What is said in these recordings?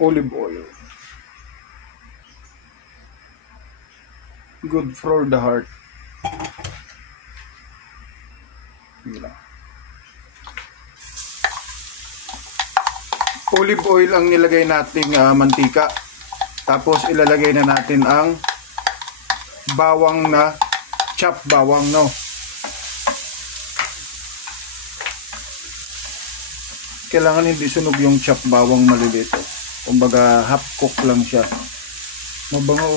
olive oil. Good for the heart. Olive oil ang nilagay nating mantika. Tapos ilalagay na natin ang bawang na chop bawang, no. Kailangan hindi sunog yung chop bawang maliliit. Kumbaga half cook lang siya. Mabango.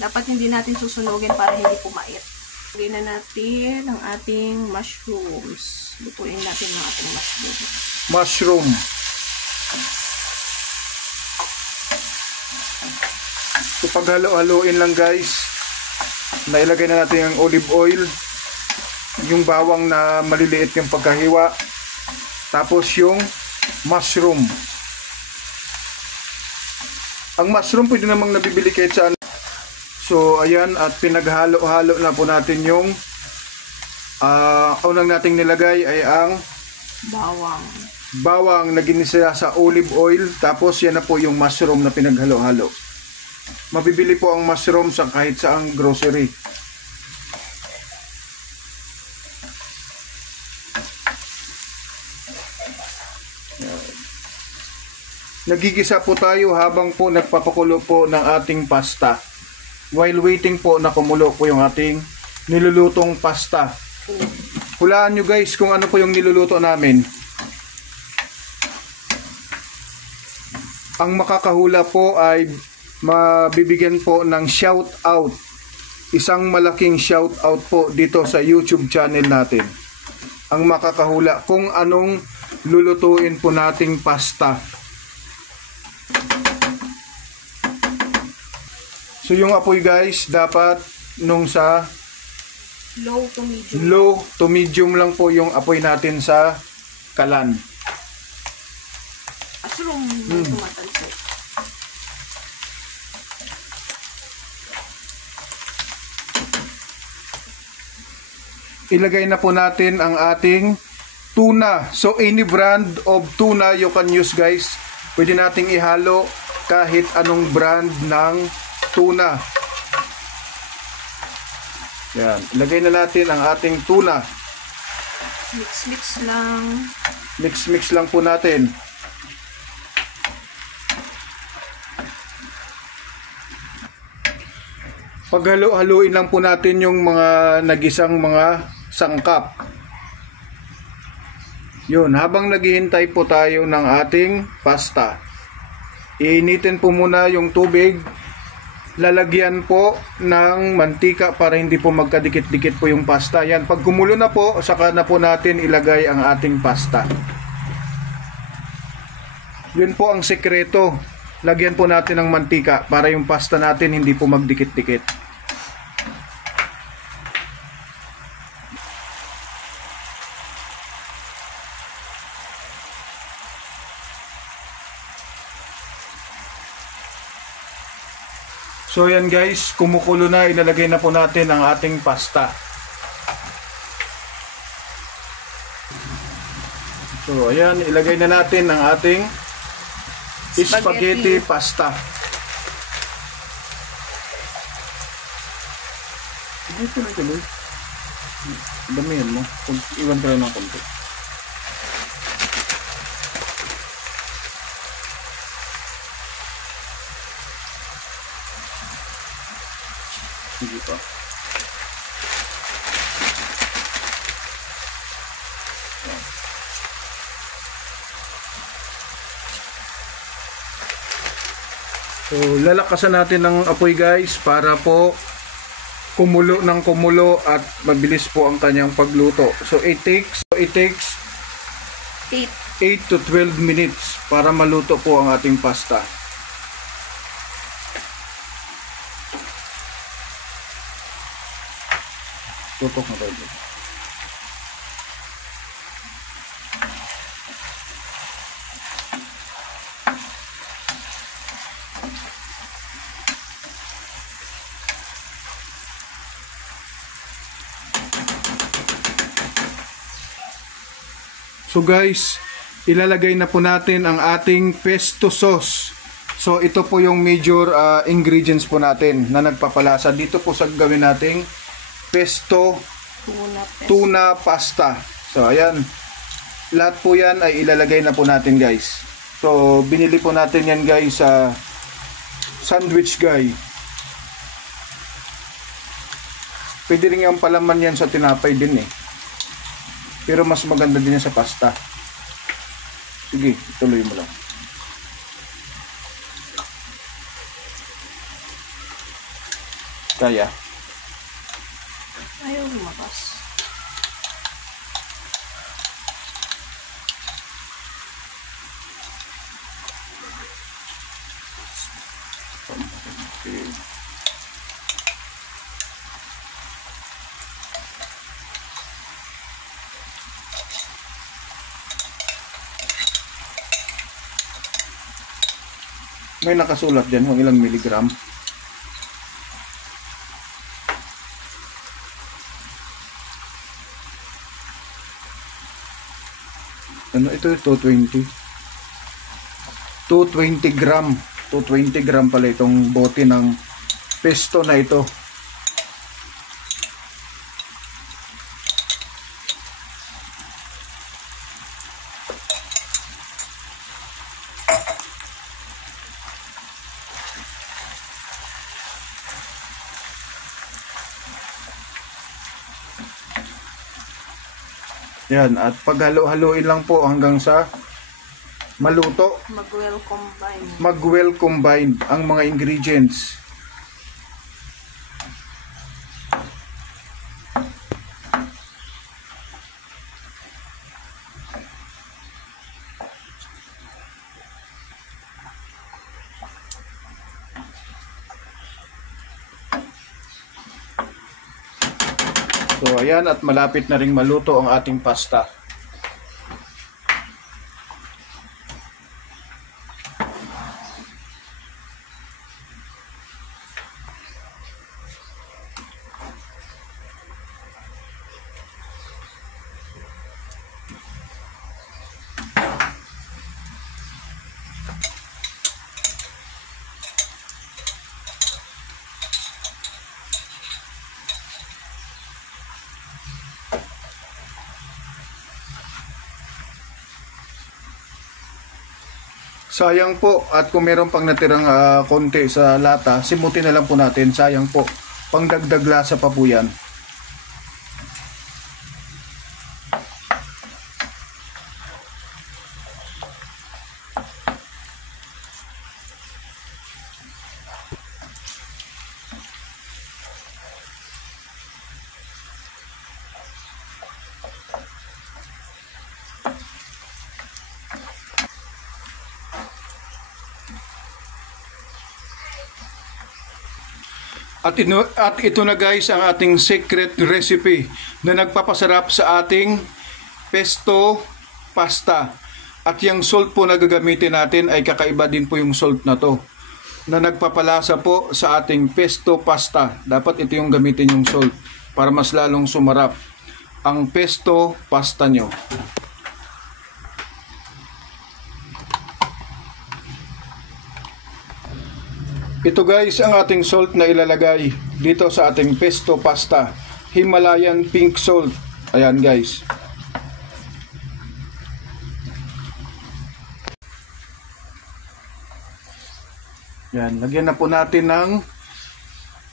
Dapat hindi natin susunugin para hindi pumait. Lagyan na natin ang ating mushrooms. Lutuin natin ang ating mushrooms. Mushroom. So paghalo-haloin lang guys, nailagay na natin ang olive oil, yung bawang na maliliit yung pagkahiwa, tapos yung mushroom. Ang mushroom pwede namang nabibili kahit saan. So ayan, at pinaghalo-halo na po natin yung unang nating nilagay ay ang bawang na ginisa sa olive oil. Tapos yan na po yung mushroom na pinaghalo-halo. Mabibili po ang mushroom sa kahit saang grocery. Nagigisa po tayo habang po nagpapakulo po ng ating pasta. While waiting po na kumulo po yung ating nilulutong pasta. Hulaan nyo guys kung ano po yung niluluto namin. Ang makakahula po ay mabibigyan po ng shout out. Isang malaking shout out po dito sa YouTube channel natin. Ang makakahula kung anong lulutuin po nating pasta. So yung apoy guys, dapat nung sa low to medium lang po yung apoy natin sa kalan. Mushroom tumatalsik. Ilagay na po natin ang ating tuna. So any brand of tuna you can use guys. Pwede nating ihalo kahit anong brand ng tuna. Yan, ilagay na natin ang ating tuna. Mix lang. Mix lang po natin. Paghalo-haluin lang po natin yung mga nagisang mga sangkap. Yun, habang naghihintay po tayo ng ating pasta, iinitin po muna yung tubig. Lalagyan po ng mantika para hindi po magkadikit-dikit po yung pasta. Yan, pag kumulo na po, saka na po natin ilagay ang ating pasta. Yun po ang sekreto. Lagyan po natin ng mantika para yung pasta natin hindi po magdikit-dikit. So yan guys, kumukulo na, ilalagay na po natin ang ating pasta. So ayan, ilagay na natin ang ating spaghetti pasta. Dito na tuloy. Damihan mo. Iwan ka lang ng konti. Sige pa. So, lalakasan natin ng apoy guys para po kumulo ng kumulo at mabilis po ang kanyang pagluto. So, it takes 8 to 12 minutes para maluto po ang ating pasta. Tutok na tayo. So guys, ilalagay na po natin ang ating pesto sauce. So ito po yung major ingredients po natin na nagpapalasa. Dito po sa gawin nating pesto tuna pasta. So ayan, lahat po yan ay ilalagay na po natin guys. So binili po natin yan guys sa Sandwich Guy. Pwede rin yung palaman yan sa tinapay din eh. Pero mas maganda din yan sa pasta. Sige, ituloy mo lang. Kaya. Ayaw lumabas. Okay. May nakasulat dyan kung ilang miligram. Ano ito? 220. 220 gram. 220 gram pala itong bote ng pesto na ito. Yan, at paghalo-haloin lang po hanggang sa maluto. Mag-well combine. Mag-well combine ang mga ingredients. So ayan, at malapit na ring maluto ang ating pasta. Sayang po, at kung meron pang natirang konti sa lata, simutin na lang po natin. Sayang po, pangdagdag lasa pa po yan. At ito na guys ang ating secret recipe na nagpapasarap sa ating pesto pasta. At yung salt po na gagamitin natin ay kakaiba din po yung salt na to, na nagpapalasa po sa ating pesto pasta. Dapat ito yung gamitin yung salt para mas lalong sumarap ang pesto pasta nyo. Ito guys ang ating salt na ilalagay dito sa ating pesto pasta. Himalayan pink salt. Ayan guys. Yan, lagyan na po natin ng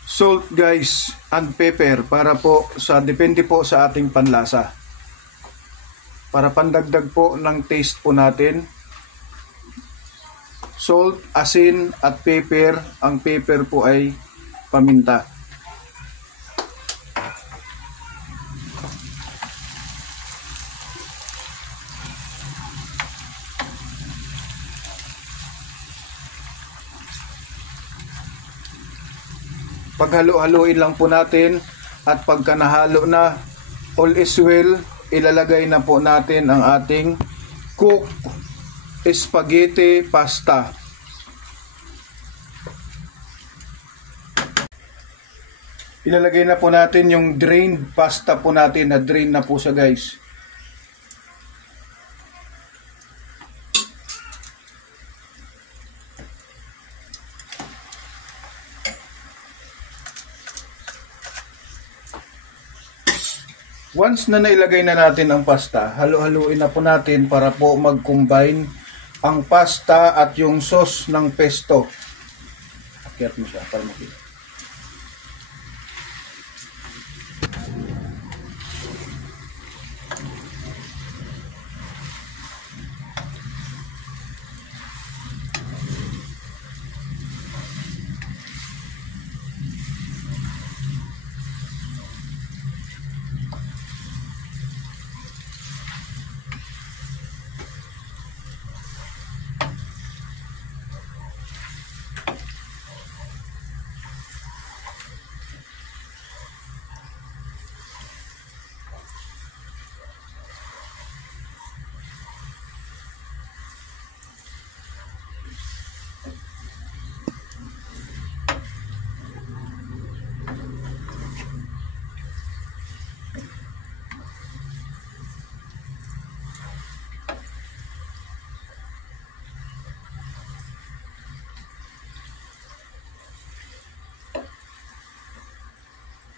salt guys and pepper para po sa depende po sa ating panlasa. Para pandagdag po ng taste po natin. Salt, asin at pepper. Ang pepper po ay paminta. Paghalo-haloin lang po natin, at pagka nahalo na, all is well, ilalagay na po natin ang ating cooked spaghetti pasta. Ilalagay na po natin yung drained pasta po natin, na drain na po siya guys. Once na nailagay na natin ang pasta, halo-haluin na po natin para po mag-combine ang pasta at yung sauce ng pesto. Akyat mo siya para makita.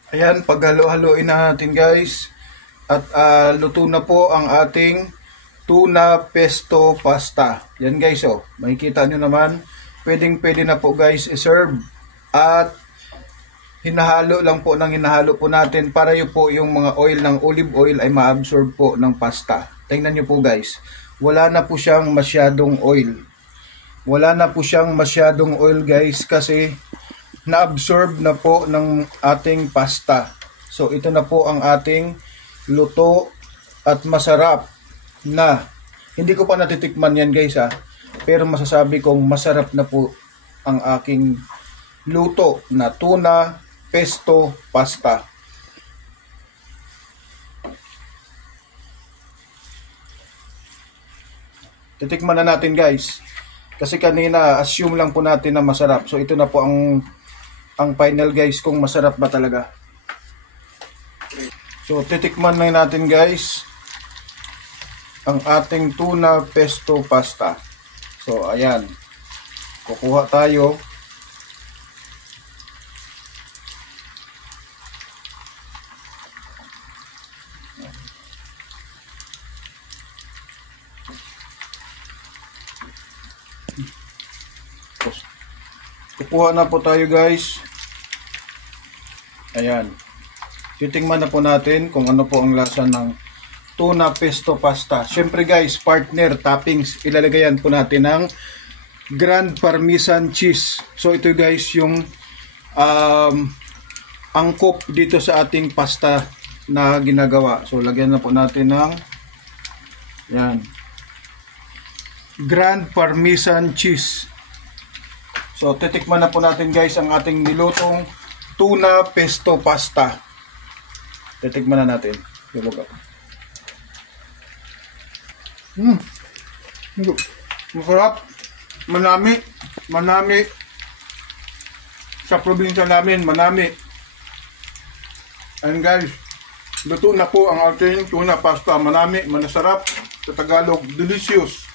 Ayan, paghalo-haloin na natin guys. At luto na po ang ating tuna pesto pasta. Yan guys, oh. Makikita nyo naman. Pwede na po guys i-serve. At hinahalo lang po ng hinahalo po natin para yung po yung mga oil ng olive oil ay ma-absorb po ng pasta. Tingnan nyo po guys. Wala na po siyang masyadong oil. Wala na po siyang masyadong oil guys kasi na-absorb na po ng ating pasta. So ito na po ang ating luto at masarap na. Hindi ko pa natitikman yan guys ha. Pero masasabi kong masarap na po ang aking luto na tuna pesto pasta. Titikman na natin guys. Kasi kanina assume lang po natin na masarap. So ito na po ang final guys kung masarap ba talaga. So titikman na natin guys ang ating tuna pesto pasta. So ayan. Kukuha tayo. Kukuha na po tayo guys. Ayan. Titingnan na po natin kung ano po ang lasa ng tuna pesto pasta. Siyempre guys, partner toppings, ilalagayan po natin ng Grand Parmesan cheese. So ito guys yung angkop dito sa ating pasta na ginagawa. So lagyan na po natin ng yan, Grand Parmesan cheese. So titikman na po natin guys ang ating nilutong tuna pesto pasta. Titikman na natin. Masarap. Manami. Manami. Sa probinsya namin, manami. And guys, luto na po ang ating tuna pasta. Manami, manasarap. Sa Tagalog, delicious.